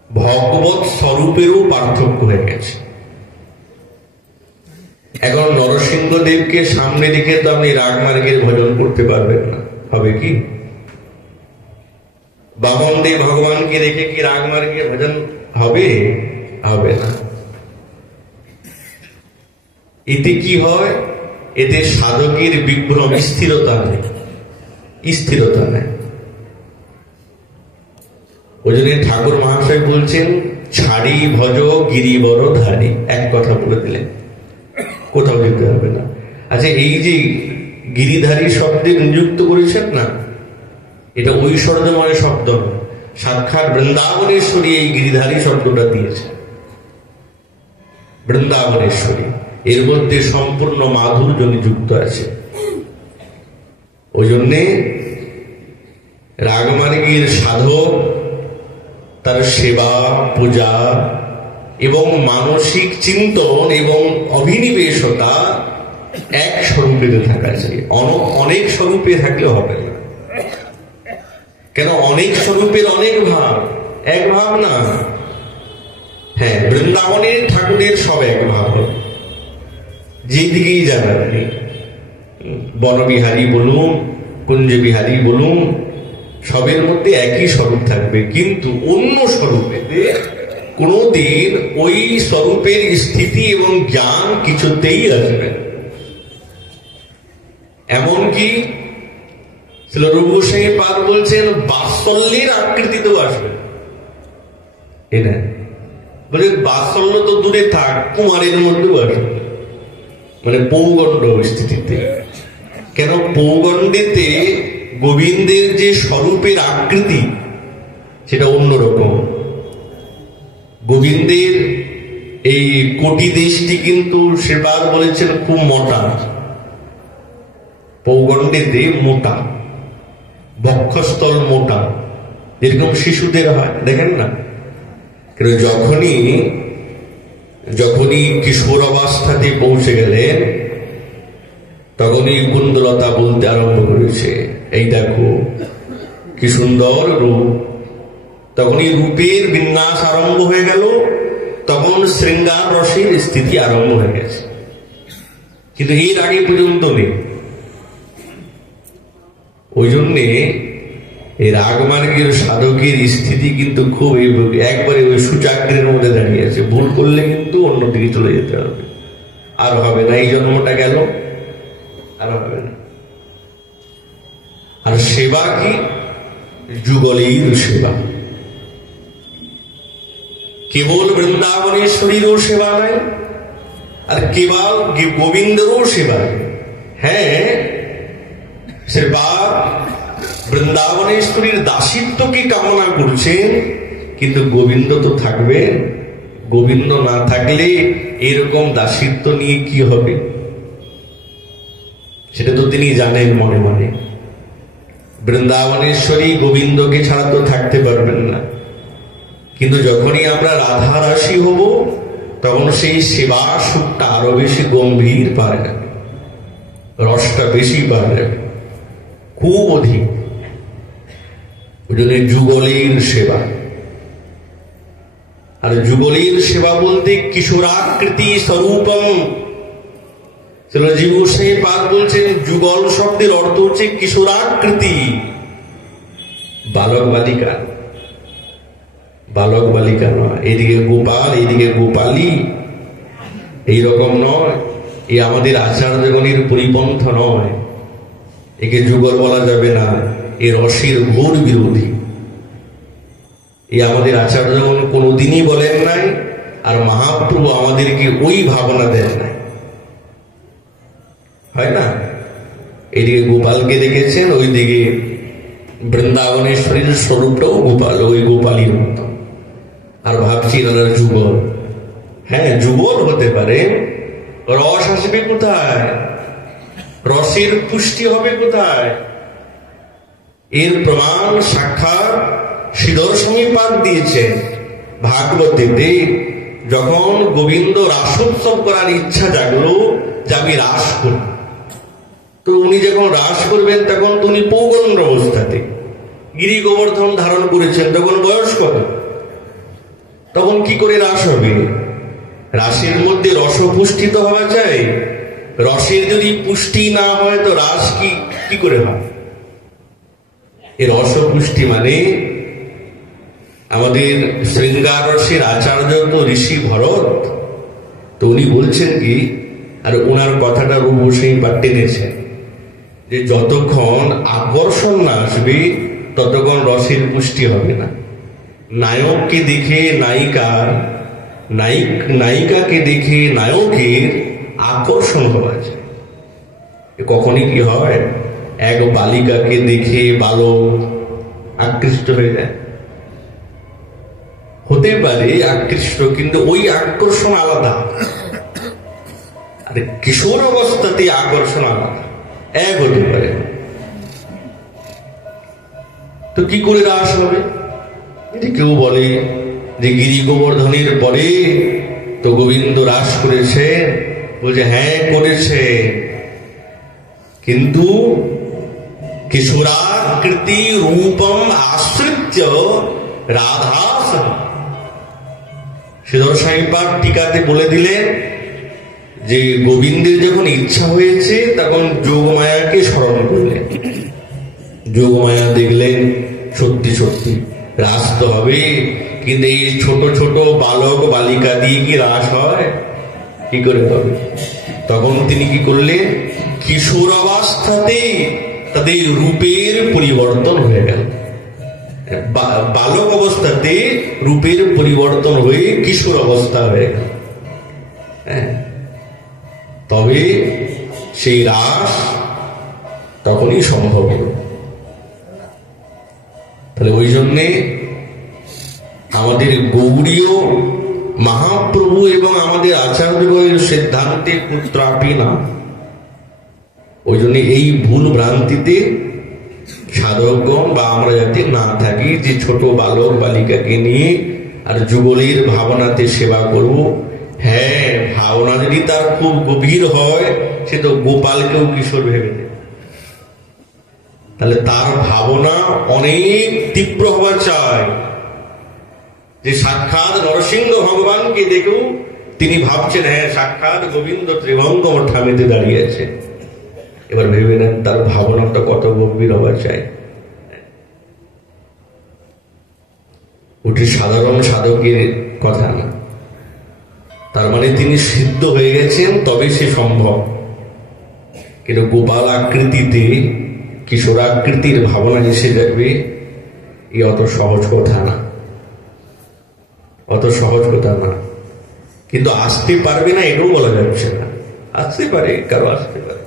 ভগবত স্বরূপেরও পার্থক্য হয়ে গেছে। এখন নরসিংহদেবকে সামনে রেখে তো আপনি রাগমার্গের ভজন করতে পারবেন না, হবে কি? বামনদেব ভগবানকে রেখে কি রাগমার্গের ভজন হবে? হবে না। এতে কি হয়? এতে সাধকের বিভ্রম, স্থিরতা নেই, স্থিরতা নেই। ওই জন্য ঠাকুর মহাশয় বলছেন, ছাড়ি ভজ গিরিবর ধারী। এক কথা বলে দিলেন, কোথাও যেতে হবে না। আচ্ছা, এই যে গিরিধারী শব্দে নিযুক্ত করেছেন না, এটা ঐশ্বর্যময় শব্দ, সাক্ষাৎ বৃন্দাবনেশ্বরী এই গিরিধারী শব্দটা দিয়েছে। বৃন্দাবনেশ্বরী, এর মধ্যে সম্পূর্ণ মাধুর্য নিযুক্ত আছে। ওই জন্যে রাগমার্গীর সাধক তার সেবা, পূজা এবং মানসিক চিন্তন এবং অভিনিবেশতা এক স্বরূপে থাকা চাই। অনেক স্বরূপে থাকলে হবে না। কেন? অনেক স্বরূপের অনেক ভাব, এক ভাব না। হ্যাঁ, বৃন্দাবনের ঠাকুরের সব এক ভাব হবে, যেদিকেই যান আপনি, বনবিহারী বলুন, কুঞ্জবিহারী বলুন, সবের মধ্যে একই স্বরূপ থাকবে। কিন্তু অন্য স্বরূপেতে কোনদিন ওই স্বরূপের স্থিতি এবং জ্ঞান কিছুতেই আসবে। এমনকি রূপ গোস্বামী পাদ বলছেন, বাৎসল্যের আকৃতিতেও আসবে। এটা বলে বাৎসল্য তো দূরে থাক, কুমারের মধ্যে বসে, মানে পৌগণ্ড স্থিতিতে। কেন পৌগণ্ডেতে গোবিন্দের যে স্বরূপের আকৃতি সেটা অন্যরকম। গোবিন্দের এই কোটি দেশটি কিন্তু সেবার বলেছেন খুব মোটা, পৌগণ্ডেতে মোটা, বক্ষস্থল মোটা, যেরকম শিশুদের হয়, দেখেন না? কিন্তু যখনই কিশোর অবস্থাতে পৌঁছে গেলেন তখনই কুন্দলতা বলতে আরম্ভ করেছে, এই দেখো কি সুন্দর রূপ। তখনই রূপের বিন্যাস আরম্ভ হয়ে গেল, তখন শৃঙ্গার রসের স্থিতি আরম্ভ হয়ে গেছে, কিন্তু এর আগে পর্যন্ত নেই। ওই জন্যে এই রাগমার্গের সাধকের স্থিতি কিন্তু খুব একবারে ওই সূচাগ্রের মধ্যে দাঁড়িয়ে আছে। ভুল করলে কিন্তু অন্যদিকে চলে যেতে হবে, আর হবে না। এই জন্মটা গেল, আর হবে না। আর সেবা কি? যুগলের সেবা। কেবল বৃন্দাবনেশ্বরীরও সেবা নাই, আর কেবল গোবিন্দেরও সেবা। হ্যাঁ, সেবা বৃন্দাবনেশ্বরীর দাসিত্বকে কামনা করছেন, কিন্তু গোবিন্দ তো থাকবেন। গোবিন্দ না থাকলে এরকম দাসিত্ব নিয়ে কি হবে সেটা তো তিনি জানেন মনে মনে। বৃন্দাবনেশ্বরী গোবিন্দকে ছাড়া তো থাকতে পারবেন না, কিন্তু যখনই আমরা রাধা রাশি হব তখন সেই সেবা সুখটা আরো বেশি গম্ভীর পাওয়া যাবে, রসটা বেশি পাওয়া যাবে, খুব অধিক। ওই জন্য যুগলের সেবা। আর যুগলের সেবা বলতে কিশোরাকৃতি স্বরূপম। জীব সেই পাক বলছেন যুগল শব্দের অর্থ হচ্ছে কিশোরাকৃতি, বালক বালিকা। বালক বালিকা নয়, এদিকে গোপাল এদিকে গোপালী, এইরকম নয়। এ আমাদের আচার্যগণের পরিপন্থ নয়, একে যুগল বলা যাবে না, এ রসের ঘোর বিরোধী। এ আমাদের আচার্যগণ কোনোদিনই বলেন নাই, আর মহাপ্রভু আমাদেরকে ওই ভাবনা দেন নাই, হয় না? এদিকে গোপালকে দেখেছেন, ওইদিকে বৃন্দাবনেশ্বরীর স্বরূপটাও গোপাল, ওই গোপালীর মতো। আর ভাবছি না যুগল। হ্যাঁ, যুগল হতে পারে, রস আসবে কোথায়? রসের পুষ্টি হবে কোথায়? এর প্রমাণ সাক্ষাৎ শ্রীধর স্বামীপাদ দিয়েছেন ভাগবতেতে। যখন গোবিন্দ রাসোৎসব করার ইচ্ছা জাগলো যে আমি রাস করব, তো উনি যখন রাস করবেন তখন তো উনি পৌগণ্ড অবস্থাতে গিরি গোবর্ধন ধারণ করেছেন, তখন বয়স কত? তখন কি করে রাস হবে? রাসের মধ্যে রস পুষ্টিত হওয়া যায়। রসের যদি পুষ্টি না হয় তো রাস কি করে হয়? এই রস পুষ্টি মানে আমাদের শৃঙ্গার রসের আচার্য তো ঋষি ভরত, তো উনি বলছেন কি, আর ওনার কথাটা রূপসী বা টেনেছেন, যে যতক্ষণ আকর্ষণ না আসবে ততক্ষণ রসের পুষ্টি হবে না। নায়ককে দেখে নায়িকাকে দেখে নায়কের আকর্ষণ হওয়া যায়। কখনই কি হয়, এক বালিকাকে দেখে বালক আকৃষ্ট হয়ে যায়? হতে পারে আকৃষ্ট, কিন্তু ওই আকর্ষণ আলাদা, আর কিশোর অবস্থাতে আকর্ষণ আলাদা, এক হতে পারে। তো কি করে রাস হবে? কেউ বলে যে গিরি গোবর্ধনের পরে তো গোবিন্দ রাস করেছে, বলছে হ্যাঁ করেছে, কিন্তু কিশোরাকৃতি রূপম আশ্রিত্য রাধাস। শ্রীধর স্বামীপাদ টিকাতে বলে দিলেন যে গোবিন্দের যখন ইচ্ছা হয়েছে তখন যোগমায়াকে স্মরণ করলেন। যোগমায়া দেখলেন সত্যি সত্যি রাস তো হবে, কিন্তু এই ছোট ছোট বালক বালিকা দিয়ে কি রাস হয়? কি করে হবে? তখন তিনি কি করলেন, কিশোর অবস্থাতে তাদের রূপের পরিবর্তন হয়ে গেল। বালক অবস্থাতে রূপের পরিবর্তন হয়ে কিশোর অবস্থা হয়ে গেল। তবে সেই রাস তখনই সম্ভব হল। তাহলে ওই জন্যে আমাদের গৌড়ীয় মহাপ্রভু এবং আমাদের আচার্যগণের সিদ্ধান্তে পুত্রাপি না। ওই জন্য এই ভুল ভ্রান্তিতে সাধকগণ বা আমরা যাতে না থাকি যে ছোট বালক বালিকাকে নিয়ে আর যুগলের ভাবনাতে সেবা করব। হ্যাঁ, ভাবনা যদি তার খুব গভীর হয়, সে তো গোপালকেও কিশোর ভেবে দেবে। তাহলে তার ভাবনা অনেক তীব্র হওয়া চাই, যে সাক্ষাৎ নরসিংহ ভগবানকে দেখেও তিনি ভাবছেন হ্যাঁ সাক্ষাৎ গোবিন্দ ত্রিভঙ্গ ঠামিতে দাঁড়িয়েছে। এবার ভেবে নেন তার ভাবনাটা কত গভীর হওয়া চাই। ওটি সাধারণ সাধকের কথা না। তার মানে তিনি সিদ্ধ হয়ে গেছেন, তবে সে সম্ভব। কিন্তু গোপাল আকৃতিতে কিশোর আকৃতির ভাবনা এসে যাবে, এই অত সহজ কথা না, অত সহজ কথা না। কিন্তু আসতে পারবে না এটাও বলা যাচ্ছে না, আসতে পারে, কারো আসতে পারে।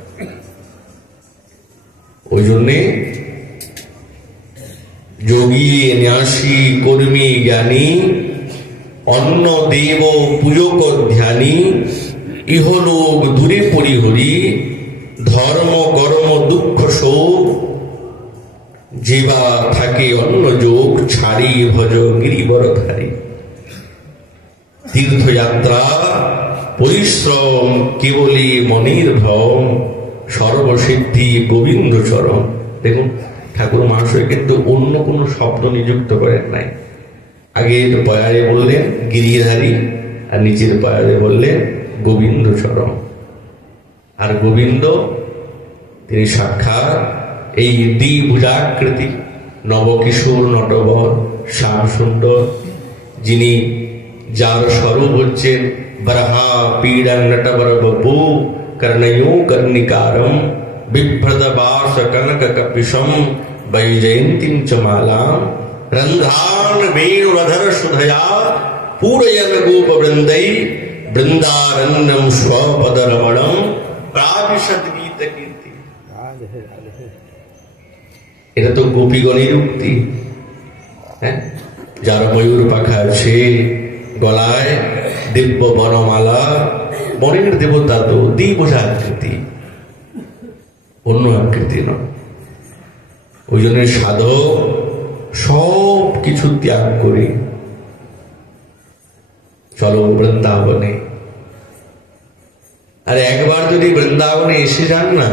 ওই জন্যে যোগী ন্যাসী কর্মী জ্ঞানী অন্ন দেব পূজক ধ্যানী ইহলোক দূরে পরিহরি ধর্ম কর্ম দুঃখ শোক যেবা থাকে অন্য যোগ ছাড়ি ভজ গিরিবরধারী। তীর্থযাত্রা পরিশ্রম কেবলই মনির ভ্রম সর্বসিদ্ধি গোবিন্দ চরণ। দেখুন ঠাকুর মহাশয় কিন্তু অন্য কোনো শব্দ নিযুক্ত করেন নাই। আগে পয়ারে বললেন গিরিধারী, আর নিচের পয়ারে বললেন গোবিন্দ চরণ। আর গোবিন্দ তিনি সাক্ষাৎ এই দ্বিভুজাকৃতি নবকিশোর নটবর শ্যাম সুন্দর, যিনি যার স্বরূপ হচ্ছেন বরহা পীড়ন নটবর বপু कर्णयो कर्णिकारम बिभ्रत बास कनक कपिशम वैजयंतीं च मालां रंध्रान वेणुरधर सुधया पूरयन गोप वृंदै वृंदारण्यम स्वपदरमणम प्राविशत गीत कीर्ति। এটা তো গোপীগণের উক্তি। হ্যাঁ, যার ময়ূর পাখা আছে, গলায় দিব্য বনমালা, বনের দেবতা তো দ্বিভুজ আকৃতি, অন্য আকৃতি নয়। ওই জন্য সাধক সব কিছু ত্যাগ করে চলো বৃন্দাবনে। আর একবার যদি বৃন্দাবনে এসে যান না,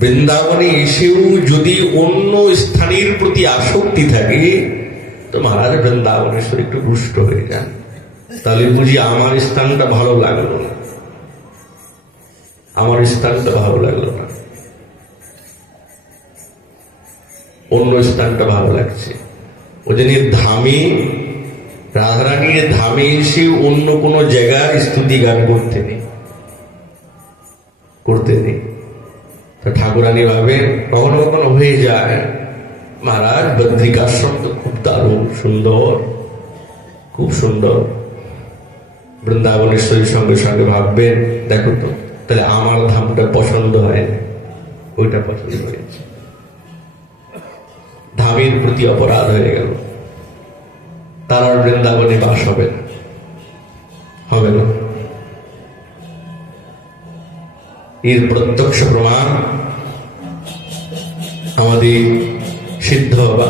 বৃন্দাবনে এসেও যদি অন্য স্থানের প্রতি আসক্তি থাকে, তো মহারাজ বৃন্দাবনেশ্বর একটু রুষ্ট হয়ে যান। তাহলে বুঝি আমার স্থানটা ভালো লাগলো না, আমার স্থানটা ভালো লাগলো না, অন্য স্থানটা ভালো লাগছে। ওই জন্য ধামে, রাধারানীর ধামে এসে অন্য কোন জায়গার স্তুতি গান করতে নেই, করতে নেই। ঠাকুরানী ভাবেন, কখনো কখনো হয়ে যায় মহারাজ বদ্রিকাশ্রম তো খুব দারুণ সুন্দর, খুব সুন্দর। বৃন্দাবনেশ্বরীর সঙ্গে সঙ্গে ভাববেন দেখো তো, তাহলে আমার ধামটা পছন্দ হয় না, ওইটা পছন্দ হয়েছে। ধামের প্রতি অপরাধ হয়ে গেল, তার আর বৃন্দাবনে বাস হবে না, হবে না। এর প্রত্যক্ষ প্রমাণ আমাদের সিদ্ধ হবা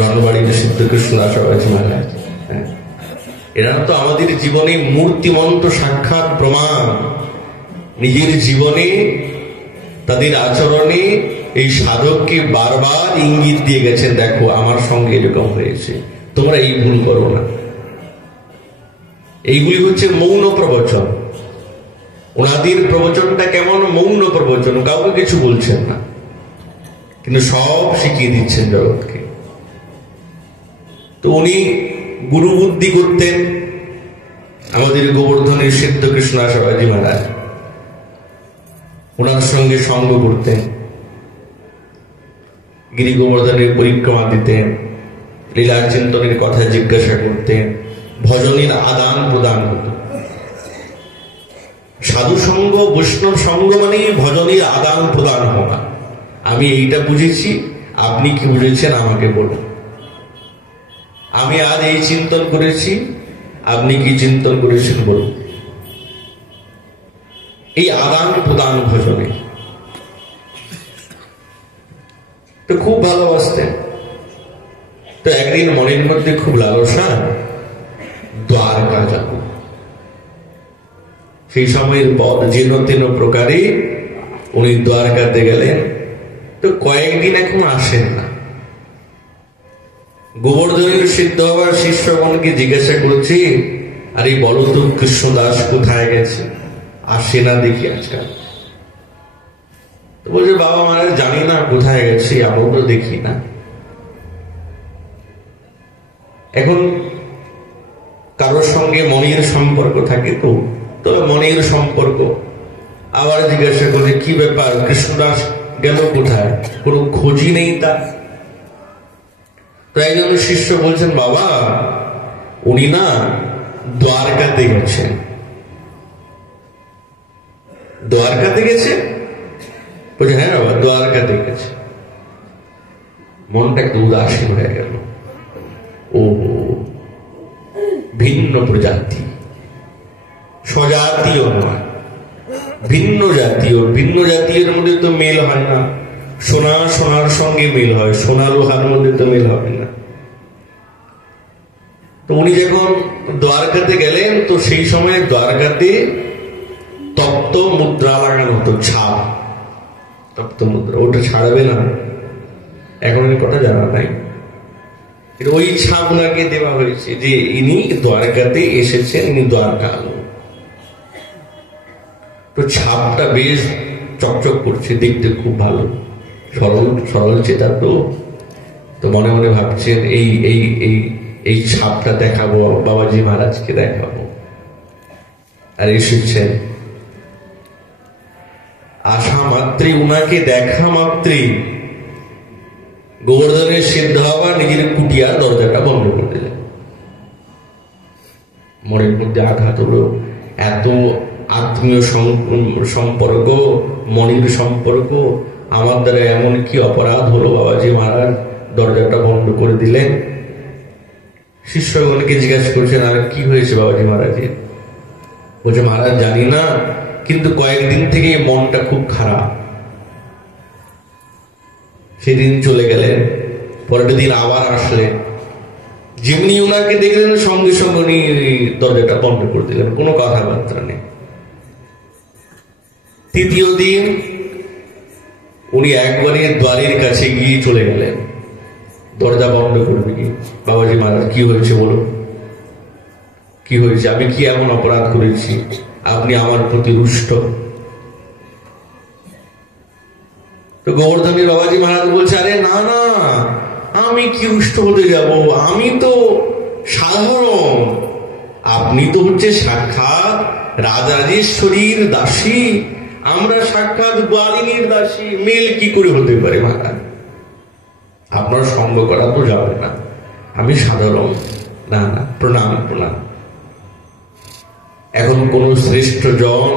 রণবাড়িতে সিদ্ধ কৃষ্ণদাস মহারাজ, এরা তো আমাদের জীবনে মূর্তিমন্ত সাক্ষাৎ প্রমাণ। নিজের জীবনে তাদের আচরণে এই সাধককে বারবার ইঙ্গিত দিয়ে গেছেন, দেখো আমার সঙ্গে এরকম হয়েছে, তোমরা এই ভুল করো না। এইগুলি হচ্ছে মৌন প্রবচন। ওনাদের প্রবচনটা কেমন? মৌন প্রবচন, কাউকে কিছু বলছেন না, কিন্তু সব শিখিয়ে দিচ্ছেন জগৎকে। তো উনি গুরু বুদ্ধি করতেন আমাদের গোবর্ধনের সিদ্ধ কৃষ্ণ আশাবাজি মহারাজ, ওনার সঙ্গে সঙ্গ করতেন। গিরি গোবর্ধনের পরিক্রমা দিতেন, লীলা চিন্তনের কথা জিজ্ঞাসা করতেন, ভজনের আদান প্রদান হতো। সাধু সঙ্গ বৈষ্ণব সঙ্গ মানে ভজনের আদান প্রদান হওয়া। আমি এইটা বুঝেছি, আপনি কি বুঝেছেন আমাকে বলুন। আমি আজ এই চিন্তন করেছি, আপনি কি চিন্তন করেছেন বলুন। এই আদান প্রদান ভজনে তো খুব ভালোবাসতেন। তো একদিন মনের মধ্যে খুব লালসা, দ্বারকা যাব। সেই সময়ের পথ যেন তেন প্রকারে উনি দ্বারকাতে গেলেন। তো কয়েকদিন এখন আসেন না। গোবর্ধনের সিদ্ধ হবার শিষ্যগণকে জিজ্ঞাসা করছি, আরে বলো তো কৃষ্ণদাস কোথায় গেছে, আসে না দেখি আজকাল। তো বলছে, বাবা মহারাজ জানি না কোথায় গেছে, আমরা তো দেখি না। এখন কারোর সঙ্গে মনের সম্পর্ক থাকে, তো তবে মনের সম্পর্ক আবার জিজ্ঞাসা করছে, কি ব্যাপার কৃষ্ণদাস গেল কোথায়, কোনো খোঁজই নেই তার। তো একজন শিষ্য বলছেন, বাবা উনি না দ্বারকাতে গেছেন। দ্বারকাতে গেছে? বলছে, হ্যাঁ বাবা দ্বারকাতে গেছে। মনটা একটু উদাসীন হয়ে গেল। ও ভিন্ন প্রজাতি, স্বজাতীয় নয়, ভিন্ন জাতীয়। ভিন্ন জাতীয়ের মধ্যে তো মেল হয় না। সোনা সোনার সঙ্গে মেল হয়, সোনা লোহার মধ্যে তো মেল হবে না। তো উনি যখন দ্বারকাতে গেলেন, তো সেই সময় দ্বারকাতে তপ্ত মুদ্রা লাগানো হতো, ছাপ, তপ্ত মুদ্রা, ওটা ছাড়বে না। এখন এই কথা জানা নাই, ওই ছাপ ওনাকে দেওয়া হয়েছে যে ইনি দ্বারকাতে এসেছেন, ইনি দ্বারকা। তো ছাপটা বেশ চকচক করছে, দেখতে খুব ভালো, সরল সরল চেতা। তো মনে মনে ভাবছেন, এই এই এই এই ছাপটা দেখাবো বাবাজি মহারাজকে দেখাবো। আর এসেছেন, আসা মাত্রে, উনাকে দেখা মাত্রে গোবর্ধনের সিদ্ধ হওয়া নিজের কুটিয়া দরজাটা বন্ধ করে দিলেন। মনের মধ্যে আঘাত হলো, এত আত্মীয় সম্পর্ক, মনের সম্পর্ক, আমার দ্বারা এমন কি অপরাধ হলো বাবাজি মহারাজ দরজাটা বন্ধ করে দিলেন। শিষ্যগণকে জিজ্ঞাসা করছেন, আর কি হয়েছে বাবাজি মহারাজের? বলছে, মহারাজ জানি না, কিন্তু কয়েকদিন থেকে মনটা খুব খারাপ। সেদিন চলে গেলেন, পরের দিন আবার আসলেন। যেমনি ওনাকে দেখলেন সঙ্গে সঙ্গে উনি দরজাটা বন্ধ করে দিলেন, কোনো কথাবার্তা নেই। তৃতীয় দিন উনি একবারে দ্বারের কাছে গিয়ে চলে গেলেন, দরজা বন্ধ করবে কি। বাবাজি মহারাজ কি হয়েছে বলুন, কি হয়েছে, আমি কি এমন অপরাধ করেছি আপনি আমার প্রতি রুষ্ট? তো গোবর্ধনের বাবাজি মহারাজ বলছে, আরে না না, আমি কি রুষ্ট হতে যাব, আমি তো সাধারণ, আপনি তো হচ্ছে সাক্ষাৎ রাজরাজেশ্বরীর দাসী, আমরা সাক্ষাৎ গোয়ালিনীর দাসী, মেল কি করে হতে পারে মহারাজ? আপনার সঙ্গ করা তো যাবে না, আমি সাধারণ। না না, প্রণাম প্রণাম। এখন কোন শ্রেষ্ঠ জন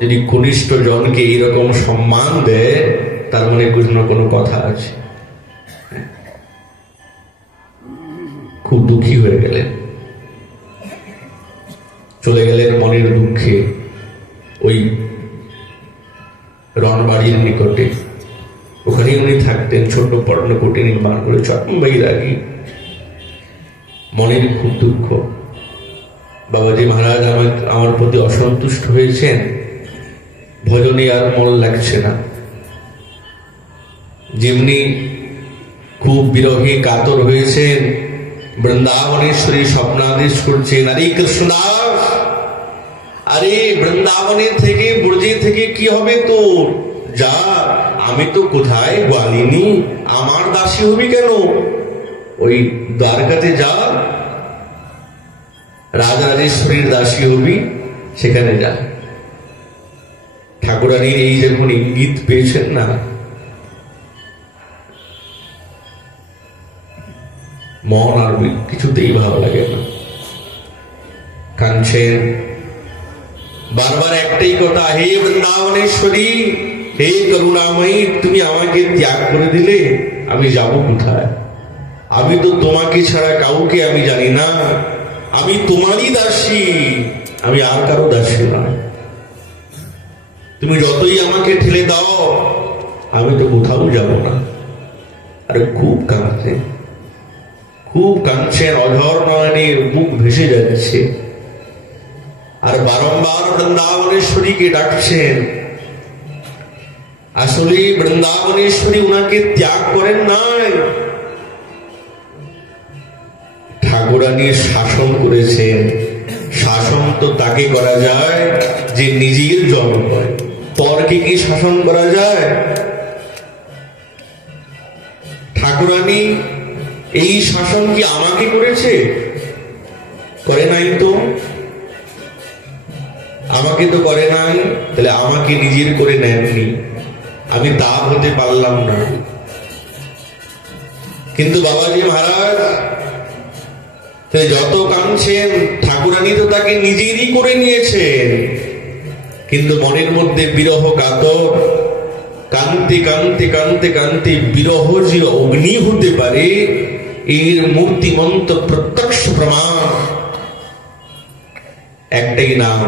যদি কনিষ্ঠ জনকে এইরকম সম্মান দেয়, তার মানে কোনো কথা আছে। খুব দুঃখী হয়ে গেলেন, চলে গেলেন মনের দুঃখে ওই রণবাড়ির নিকটে। ওখানে উনি থাকতেন, ছোট পর্ণকুটি নির্মাণ করে, চরমবৈরাগী, মনের খুব দুঃখ। বাবাজি মহারাজ আমার প্রতি অসন্তুষ্ট হয়েছেন, ভজনে আর মন লাগছে না। যেমনি খুব বিরহে কাতর হয়েছেন, বৃন্দাবনেশ্বরী স্বপ্নাদেশ করছেন, আরে কৃষ্ণদাস, আরে বৃন্দাবনের থেকে ব্রজে থেকে কি হবে তোর, যা, আমি তো কোথায় গোয়ালিনী, আমার দাসী হবি কেন? ওই দ্বারকাতে যা, রাজরাজেশ্বরীর দাসী হবি, সেখানে যা। ঠাকুরানীর এই যখন ইঙ্গিত পেয়েছেন না, মন আর কিছুতেই ভালো লাগে না, কাঁদছেন। বারবার একটাই কথা, হে বৃন্দাবনেশ্বরী, হে করুণাময়ী, তুমি আমাকে ত্যাগ করে দিলে, আমি যাব কোথায়? আমি তো তোমাকে ছাড়া কাউকে আমি জানি না, আমি তোমারই দাসী, আমি আর কারো দাসী নয়। তুমি যতই আমাকে ঠেলে দাও, আমি তো কোথাও যাব না। আরে খুব কাঁদছে, খুব কাঁদছেন, অঝর নয়নের বুক ভেসে যাচ্ছে, আর বারংবার বৃন্দাবনেশ্বরীকে ডাকছেন। আসলে বৃন্দাবনেশ্বরী উনাকে ত্যাগ করেন নাই, ঠাকুরানী শাসন করেছেন। শাসন তো তাকে করা যায় যে নিজের জন্ম হয়, পরকে কি শাসন করা যায়? ঠাকুরানী এই শাসন কি আমাকে করেছে? করে নাই তো, আমাকে তো করে নাই, তাহলে আমাকে নিজের করে নেননি, আমি তা হতে পারলাম না। কিন্তু বাবাজি মহারাজ যত কাঁদছেন, ঠাকুরানী তো তাকে নিজেরই করে নিয়েছেন, কিন্তু মনের মধ্যে বিরহ কাতর, কাঁদতে কাঁদতে কাঁদতে কাঁদতে বিরহ যে অগ্নি হতে পারে, এর মূর্তিমন্ত প্রত্যক্ষ প্রমাণ একটাই নাম,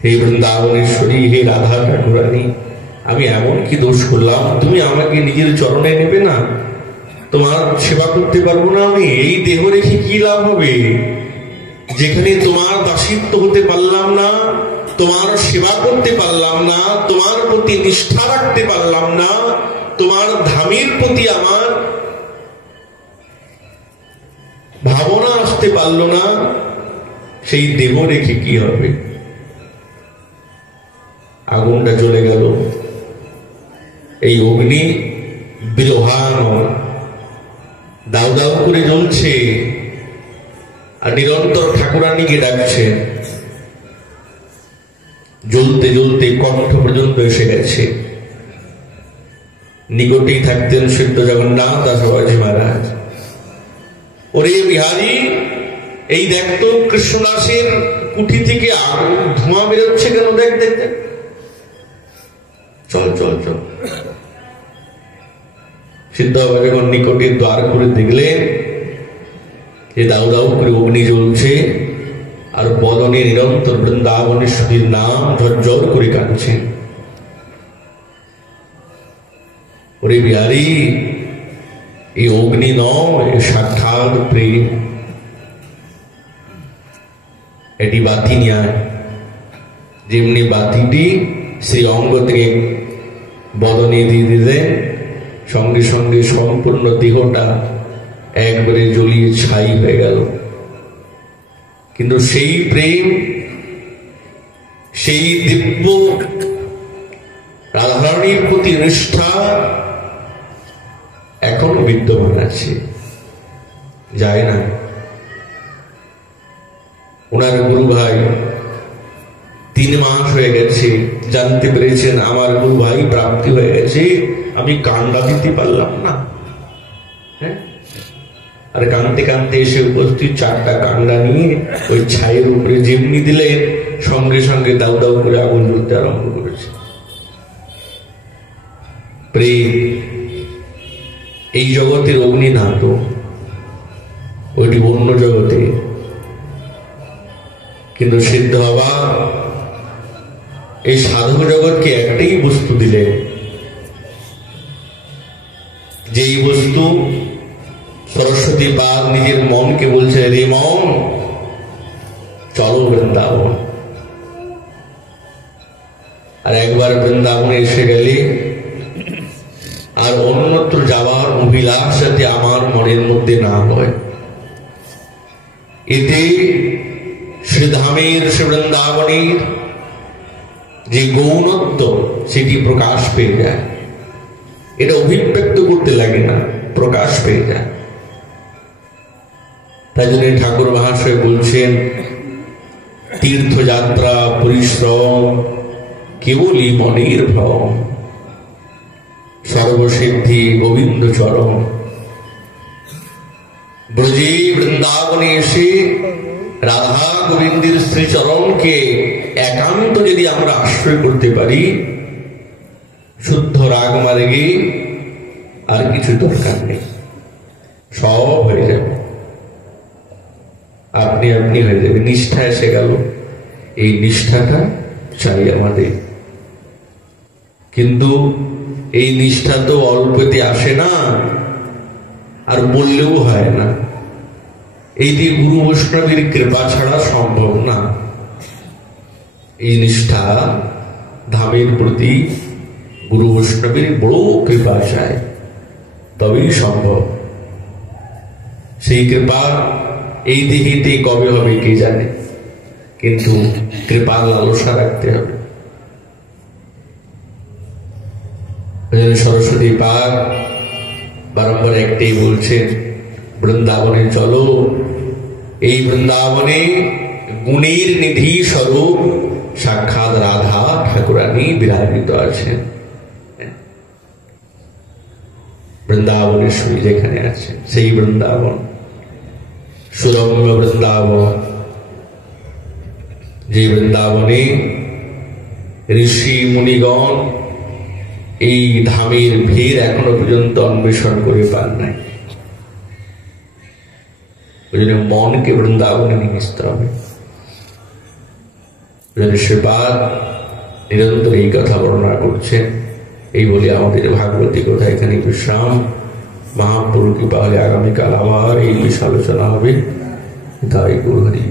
হে বৃন্দাবনেশ্বরী, হে রাধা ঠাকুরানী, আমি এমন কি দোষ করলাম তুমি আমাকে নিজের চরণে নেবে না? তোমার সেবা করতে পারবো না আমি? এই দেহ রেখে কি লাভ হবে, যেখানে তোমার দাসিত্ব হতে পারলাম না, তোমার সেবা করতে পারলাম না, তোমার প্রতি নিষ্ঠা রাখতে পারলাম না, তোমার ধামের প্রতি আমার ভাবনা আসতে পারলো না, সেই দেহ রেখে কি হবে? আগুনটা জ্বলে গেল, এই অগ্নি বিরহান দাউ দাউ করে জ্বলছে, আর নিরন্তর ঠাকুরানীকে ডাকছে। জ্বলতে জ্বলতে কণ্ঠ পর্যন্ত এসে গেছে। নিকটেই থাকতেন সিদ্ধ জগন্নাথ দাস বাবাজি মহারাজ। ওরে বিহারী, এই দেখতো কৃষ্ণদাসের কুঠি থেকে ধোঁয়া বেরোচ্ছে কেন, দেখ দেখ দেখ, চল চল চল। সিদ্ধ বাবা যখন নিকটে দ্বার করে দেখলেন যে দাউ দাউ করে অগ্নি জ্বলছে, আর বদনে নিরন্তর বৃন্দাবনেশ্বরীর নাম ঝরঝর করে কাঁদছেন। ওরে বিহারী, এই অগ্নি নয়, সাক্ষাৎ প্রেম। এটি বাতি নিয়ে, যেমনি বাতিটি সেই অঙ্গ থেকে বদনে দিয়ে দিলেন, সঙ্গে সঙ্গে সম্পূর্ণ দেহটা একবারে জ্বলিয়ে ছাই হয়ে গেল। কিন্তু সেই প্রেম, সেই দিব্য রাধারানীর প্রতি নিষ্ঠা এখনো বিদ্যমান আছে, যায় না। ওনার গুরু ভাই 3 মাস হয়ে গেছে, জানতে পেরেছেন আমার গুরু ভাই প্রাপ্তি হয়ে গেছে, আমি কান্ডা দিতে পারলাম না। হ্যাঁ, আর কাঁদতে কাঁদতে এসে উপস্থিত 4টা কান্ডা নিয়ে ওই ছাইয়ের উপরে যেমনি দিলেন, সঙ্গে সঙ্গে দাউ দাউ করে আগুন জ্বলতে আরম্ভ করেছে। প্রেম এই জগতের অগ্নি না তো, ওইটি অন্য জগতে। কিন্তু সিদ্ধ বাবা এই সাধক জগৎকে একটাই বস্তু দিলেন, যেই বস্তু সরস্বতী পাদ নিজের মনকে বলছে, রে মন চলো বৃন্দাবন। আর একবার বৃন্দাবনে এসে গেলে আর অন্যত্র যাওয়ার অভিলাষ যাতে আমার মনের মধ্যে না হয়, এতে শ্রীধামের শ্রী বৃন্দাবনের যে গৌণত্ব সেটি প্রকাশ পেয়ে যায়। এটা অভিব্যক্ত করতে লাগে না, প্রকাশ পেয়ে যায়। তাই জন্য ঠাকুর মহাশয় বলছেন, তীর্থযাত্রা পরিশ্রম কেবলই মনের ভ্রম, সর্বসিদ্ধি গোবিন্দ চরণ। ব্রজে বৃন্দাবনে এসে রাধা গোবিন্দের শ্রীচরণকে একান্ত যদি আমরা আশ্রয় করতে পারি, শুদ্ধ রাগ মার্গে আর কিছু দরকার নেই, সব হয়ে যাবে, আপনি আপনি হয়ে যাবে। নিষ্ঠা এসে গেল, এই নিষ্ঠাটা চাই আমাদের। কিন্তু এই নিষ্ঠা তো অল্পতে আসে না, আর বললেও হয় না। এই যে গুরু বৈষ্ণবের কৃপা ছাড়া সম্ভব না। এই নিষ্ঠা ধামের প্রতি গুরু বৈষ্ণবের বড় কৃপা চায়, তবেই সম্ভব। সেই কৃপা এই দেহেতে কবে হবে কে জানে, কিন্তু কৃপা লালসা রাখতে হবে। সরস্বতী পাক বারংবার একটাই বলছেন, বৃন্দাবনে চলো। এই বৃন্দাবনে গুণের নিধি স্বরূপ সাক্ষাৎ রাধা ঠাকুরানী বিরাজিত আছেন। বৃন্দাবনেশ্বরী যেখানে আছেন, সেই বৃন্দাবন সুরম্য বৃন্দাবন, যে বৃন্দাবনে ঋষি মুনিগণ এই ধামের ভিড় এখনো পর্যন্ত অন্বেষণ করে পান নাই। ওই জন্য মনকে বৃন্দাবনে নিয়ে আসতে হবে। সেবার নিরন্তর এই কথা বর্ণনা করছেন। এই বলে আমাদের ভাগবতী কথা এখানে বিশ্রাম। মহাপ্রভু কৃপা হলে আগামীকাল আবার এই বিষয় আলোচনা হবে। তাই গুরু হরি।